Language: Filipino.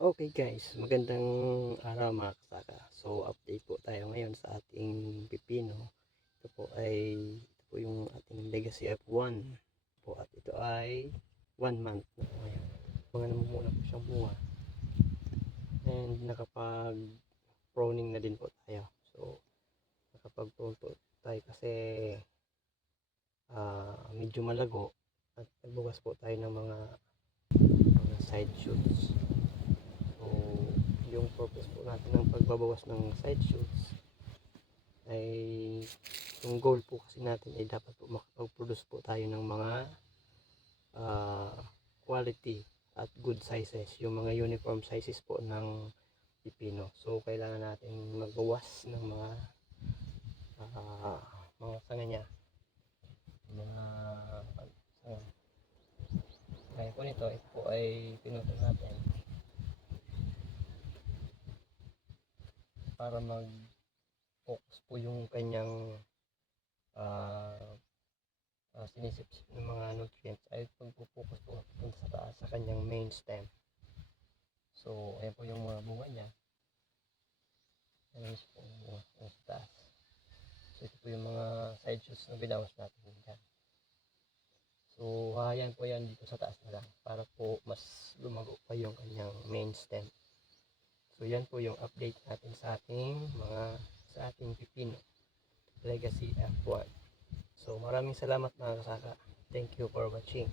Okay guys, magandang araw mga kasaka. So update po tayo ngayon sa ating pipino. Ito po yung ating Legacy F1 po, at ito ay 1 month na po ngayon. Mga namumuna po siyang bunga and nakapag proning na din po tayo. So nakapag prune po tayo kasi medyo malago at nagbukas po tayo ng mga side shoots. So yung purpose po natin ng pagbabawas ng side shoots ay yung goal po kasi natin ay dapat po makapag-produce po tayo ng mga quality at good sizes, yung mga uniform sizes po ng pipino. So kailangan natin magbawas ng mga sanga niya, mga sanga. Kaya po nito, ito po ay pinutol natin para mag-focus po yung kanyang sinisipsip ng mga nutrients ay pagpo-focus po sa taas sa kanyang main stem. So ayan po yung mga bunga niya. Ayan po yung bunga sa taas. So ito po yung mga side shoots na binawas natin dyan. So hahayan po yan dito sa taas na lang para po mas lumago pa yung kanyang main stem. So yan po yung update natin sa ating pipino Legacy F1. So maraming salamat mga kasaka. Thank you for watching.